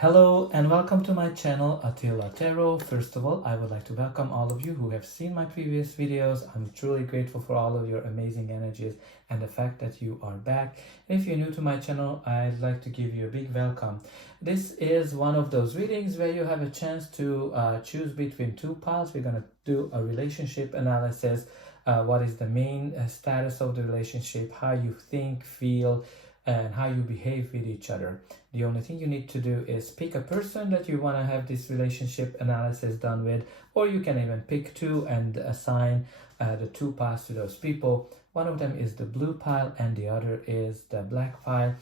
Hello and welcome to my channel Attila Tarot. First of all, I would like to welcome all of you who have seen my previous videos. I'm truly grateful for all of your amazing energies and the fact that you are back. If you're new to my channel, I'd like to give you a big welcome. This is one of those readings where you have a chance to choose between two piles. We're going to do a relationship analysis. What is the main status of the relationship, how you think, feel, and how you behave with each other. The only thing you need to do is pick a person that you want to have this relationship analysis done with, or you can even pick two and assign the two piles to those people. One of them is the blue pile and the other is the black pile,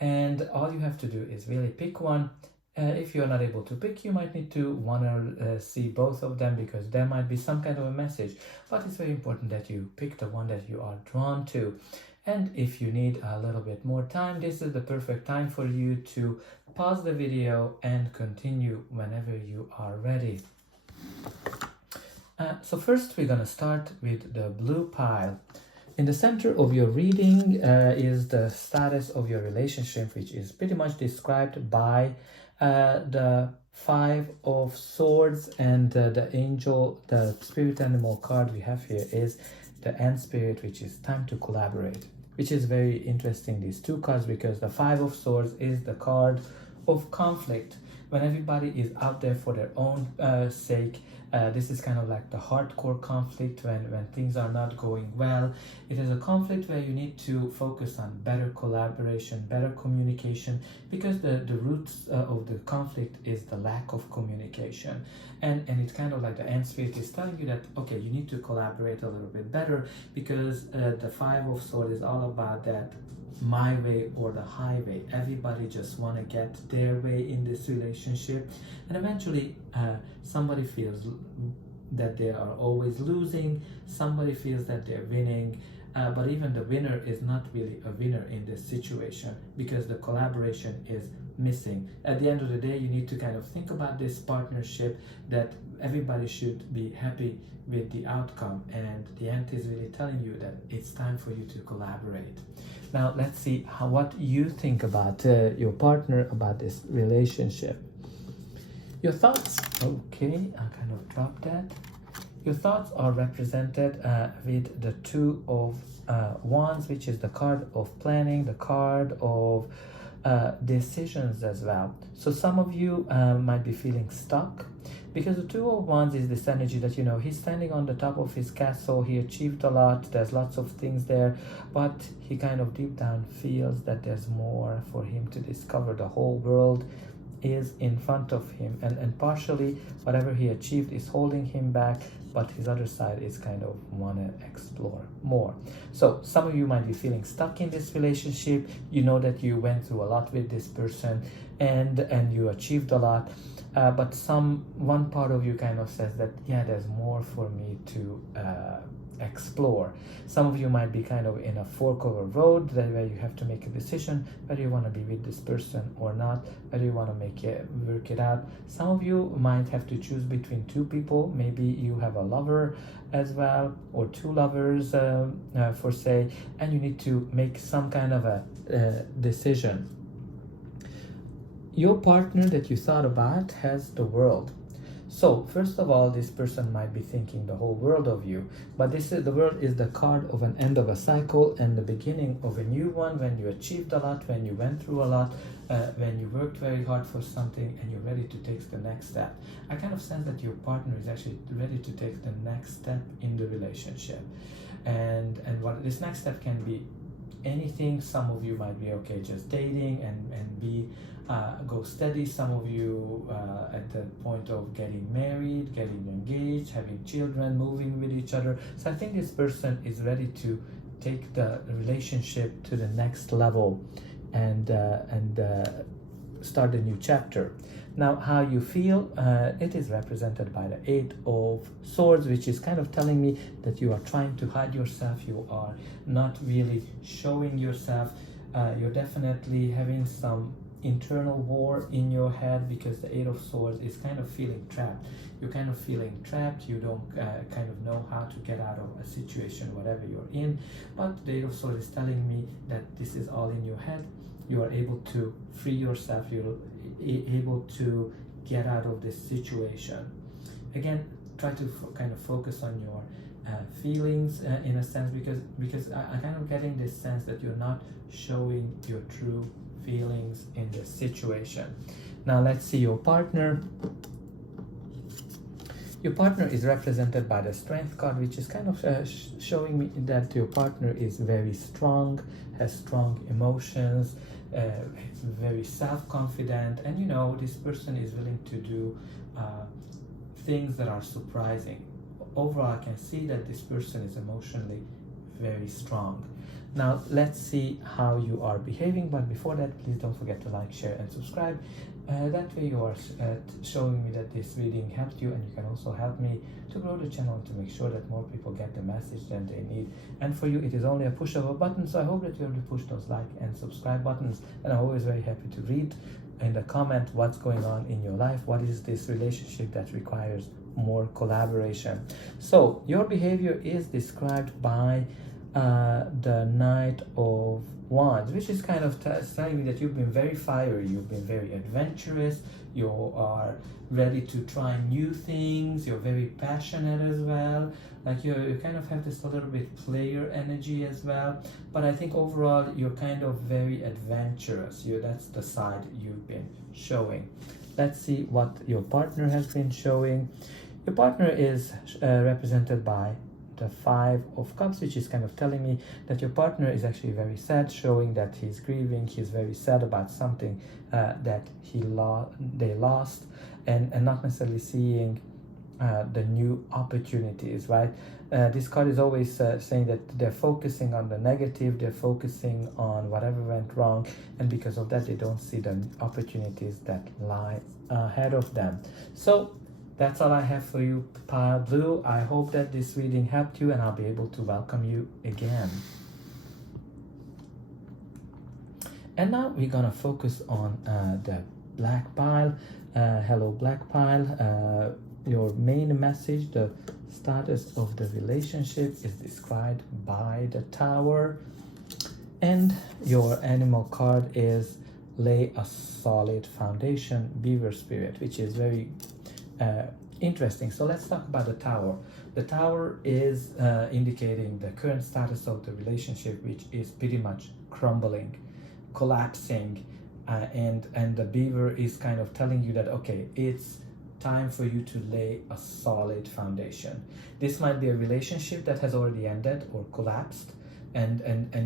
and all you have to do is really pick one. If you're not able to pick, you might need to want to see both of them, because there might be some kind of a message, but it's very important that you pick the one that you are drawn to. And if you need a little bit more time, this is the perfect time for you to pause the video and continue whenever you are ready. So first we're going to start with the blue pile. In the center of your reading is the status of your relationship, which is pretty much described by the Five of Swords, and the angel, the spirit animal card we have here is the End Spirit, which is time to collaborate, which is very interesting, these two cards, because the Five of Swords is the card of conflict. When everybody is out there for their own sake, this is kind of like the hardcore conflict when things are not going well. It is a conflict where you need to focus on better collaboration, better communication, because the roots of the conflict is the lack of communication. And it's kind of like the End Spirit is telling you that, okay, you need to collaborate a little bit better, because the Five of Swords is all about that my way or the highway. Everybody just want to get their way in this relationship, and eventually somebody feels that they are always losing, somebody feels that they're winning, but even the winner is not really a winner in this situation, because the collaboration is missing. At the end of the day, you need to kind of think about this partnership, that everybody should be happy with the outcome, and the Ant is really telling you that it's time for you to collaborate. Now let's see what you think about your partner, about this relationship. Your thoughts, okay, I kind of dropped that. Your thoughts are represented with the Two of Wands, which is the card of planning, the card of decisions as well. So some of you might be feeling stuck, because the Two of Wands is this energy that, you know, he's standing on the top of his castle, he achieved a lot, there's lots of things there, but he kind of deep down feels that there's more for him to discover. The whole world is in front of him, and partially whatever he achieved is holding him back, but his other side is kind of want to explore more. So some of you might be feeling stuck in this relationship. You know that you went through a lot with this person, and you achieved a lot, but one part of you kind of says that, yeah, there's more for me to explore. Some of you might be kind of in a fork of a road where you have to make a decision whether you want to be with this person or not, whether you want to work it out. Some of you might have to choose between two people. Maybe you have a lover as well, or two lovers for say, and you need to make some kind of a decision. Your partner that you thought about has the World. So first of all, this person might be thinking the whole world of you, but the World is the card of an end of a cycle and the beginning of a new one, when you achieved a lot, when you went through a lot, when you worked very hard for something and you're ready to take the next step. I kind of sense that your partner is actually ready to take the next step in the relationship. And what this next step can be anything. Some of you might be okay just dating and go steady. Some of you at the point of getting married, getting engaged, having children, moving with each other. So I think this person is ready to take the relationship to the next level and start a new chapter. Now, how you feel, it is represented by the Eight of Swords, which is kind of telling me that you are trying to hide yourself. You are not really showing yourself. You're definitely having some internal war in your head, because the Eight of Swords is kind of feeling trapped. You're kind of feeling trapped. You don't kind of know how to get out of a situation, whatever you're in. But the Eight of Swords is telling me that this is all in your head. You are able to free yourself. able to get out of this situation. Again, try to kind of focus on your feelings in a sense, because I'm kind of getting this sense that you're not showing your true feelings in this situation. Now let's see your partner. Your partner is represented by the Strength card, which is kind of showing me that your partner is very strong, has strong emotions, very self-confident, and you know, this person is willing to do things that are surprising. Overall, I can see that this person is emotionally very strong. Now let's see how you are behaving, but before that, please don't forget to like, share and subscribe. That way you are showing me that this reading helped you, and you can also help me to grow the channel, to make sure that more people get the message than they need. And for you, it is only a push of a button, so I hope that you will push those like and subscribe buttons. And I'm always very happy to read in the comment what's going on in your life. What is this relationship that requires more collaboration? So your behavior is described by the Knight of Wands, which is kind of telling me that you've been very fiery, you've been very adventurous, you are ready to try new things, you're very passionate as well, like you kind of have this a little bit player energy as well, but I think overall you're kind of very adventurous. That's the side you've been showing. Let's see what your partner has been showing. Your partner is represented by the Five of Cups, which is kind of telling me that your partner is actually very sad, showing that he's grieving, he's very sad about something that they lost, and not necessarily seeing the new opportunities, right? This card is always saying that they're focusing on the negative, they're focusing on whatever went wrong, and because of that they don't see the opportunities that lie ahead of them. So that's all I have for you, Pile Blue. I hope that this reading helped you, and I'll be able to welcome you again. And now we're gonna focus on the Black Pile. Hello, Black Pile. Your main message, the status of the relationship, is described by the Tower. And your animal card is Lay a Solid Foundation, Beaver Spirit, which is very interesting. So let's talk about the Tower. The Tower is indicating the current status of the relationship, which is pretty much crumbling, collapsing, and the Beaver is kind of telling you that, okay, it's time for you to lay a solid foundation. This might be a relationship that has already ended or collapsed, and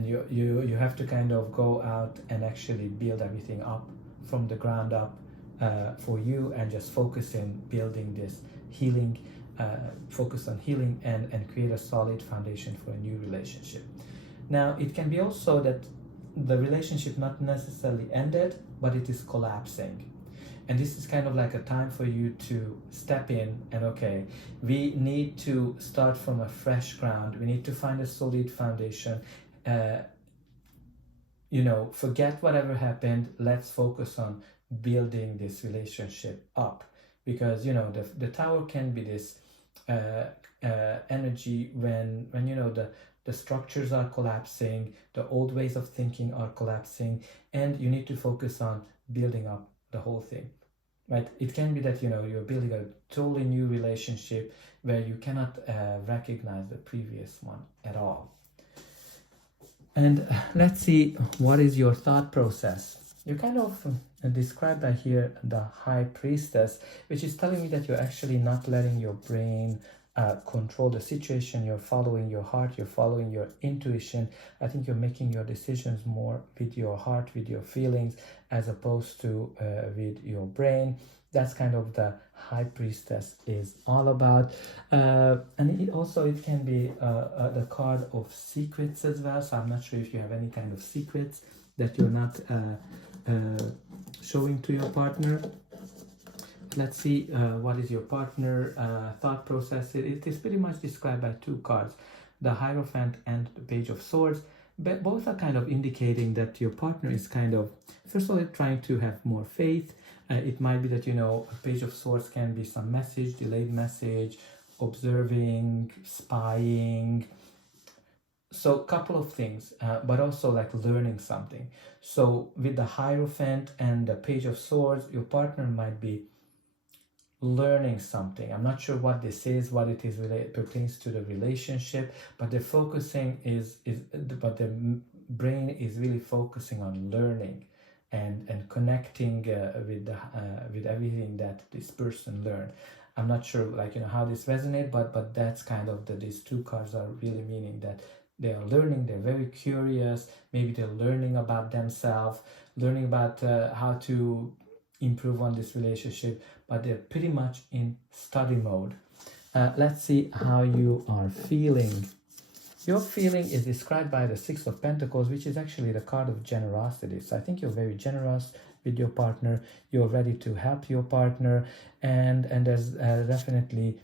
you have to kind of go out and actually build everything up from the ground up for you, and just focus in building this healing, focus on healing and create a solid foundation for a new relationship. Now it can be also that the relationship not necessarily ended, but it is collapsing, and this is kind of like a time for you to step in and, okay, we need to start from a fresh ground, we need to find a solid foundation, forget whatever happened, let's focus on building this relationship up. Because the Tower can be this energy when the structures are collapsing, the old ways of thinking are collapsing, and you need to focus on building up the whole thing, right? It can be that you're building a totally new relationship where you cannot recognize the previous one at all. And let's see, what is your thought process? You kind of described by here the High Priestess, which is telling me that you're actually not letting your brain control the situation. You're following your heart, you're following your intuition. I think you're making your decisions more with your heart, with your feelings, as opposed to with your brain. That's kind of the High Priestess is all about. And it can be the card of secrets as well. So I'm not sure if you have any kind of secrets that you're not showing to your partner. Let's see what is your partner thought process. It is pretty much described by two cards, the Hierophant and the Page of Swords. But both are kind of indicating that your partner is kind of, first of all, trying to have more faith. It might be that, a Page of Swords can be some message, delayed message, observing, spying. so couple of things, but also like learning something. So with the Hierophant and the Page of Swords, your partner might be learning something. I'm not sure what this is, what it is pertains to the relationship, but the focusing but the brain is really focusing on learning and connecting with everything that this person learned. I'm not sure, like, how this resonates, but that's kind of these two cards are really meaning that they are learning, they're very curious, maybe they're learning about themselves, learning about how to improve on this relationship, but they're pretty much in study mode. Let's see how you are feeling. Your feeling is described by the Six of Pentacles, which is actually the card of generosity. So I think you're very generous with your partner. You're ready to help your partner, and there's definitely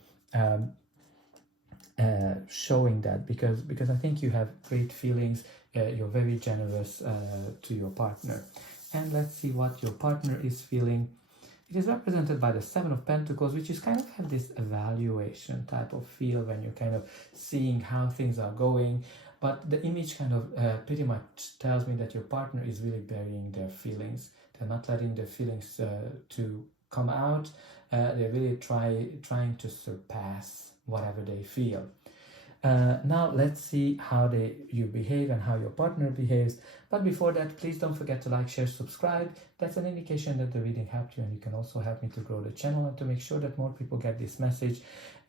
showing that because I think you have great feelings. You're very generous to your partner. And let's see what your partner is feeling. It is represented by the Seven of Pentacles, which is kind of have this evaluation type of feel when you're kind of seeing how things are going. But the image kind of pretty much tells me that your partner is really burying their feelings. They're not letting their feelings to come out. They're really trying to surpass whatever they feel. Now let's see how you behave and how your partner behaves. But before that, please don't forget to like, share, subscribe. That's an indication that the reading helped you, and you can also help me to grow the channel and to make sure that more people get this message.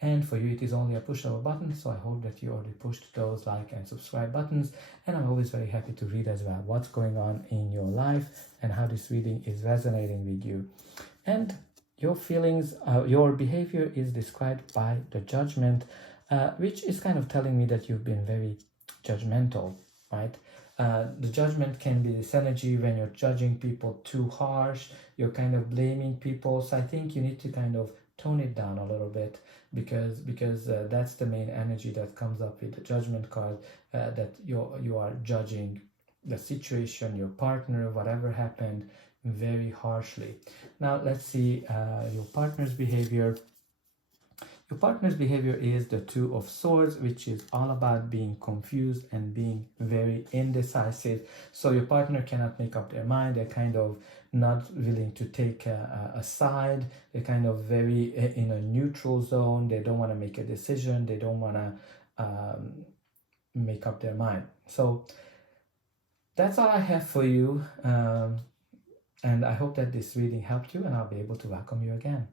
And for you, it is only a push of a button, so I hope that you already pushed those like and subscribe buttons. And I'm always very happy to read as well what's going on in your life and how this reading is resonating with you. And your feelings, your behavior is described by the Judgment, which is kind of telling me that you've been very judgmental, right? The Judgment can be this energy when you're judging people too harsh, you're kind of blaming people. So I think you need to kind of tone it down a little bit, because that's the main energy that comes up with the Judgment card, that you are judging the situation, your partner, whatever happened, very harshly. Now let's see your partner's behavior. Your partner's behavior is the Two of Swords, which is all about being confused and being very indecisive. So your partner cannot make up their mind. They're kind of not willing to take a side. They're kind of very in a neutral zone. They don't want to make a decision. They don't want to make up their mind. So that's all I have for you. And I hope that this reading helped you, and I'll be able to welcome you again.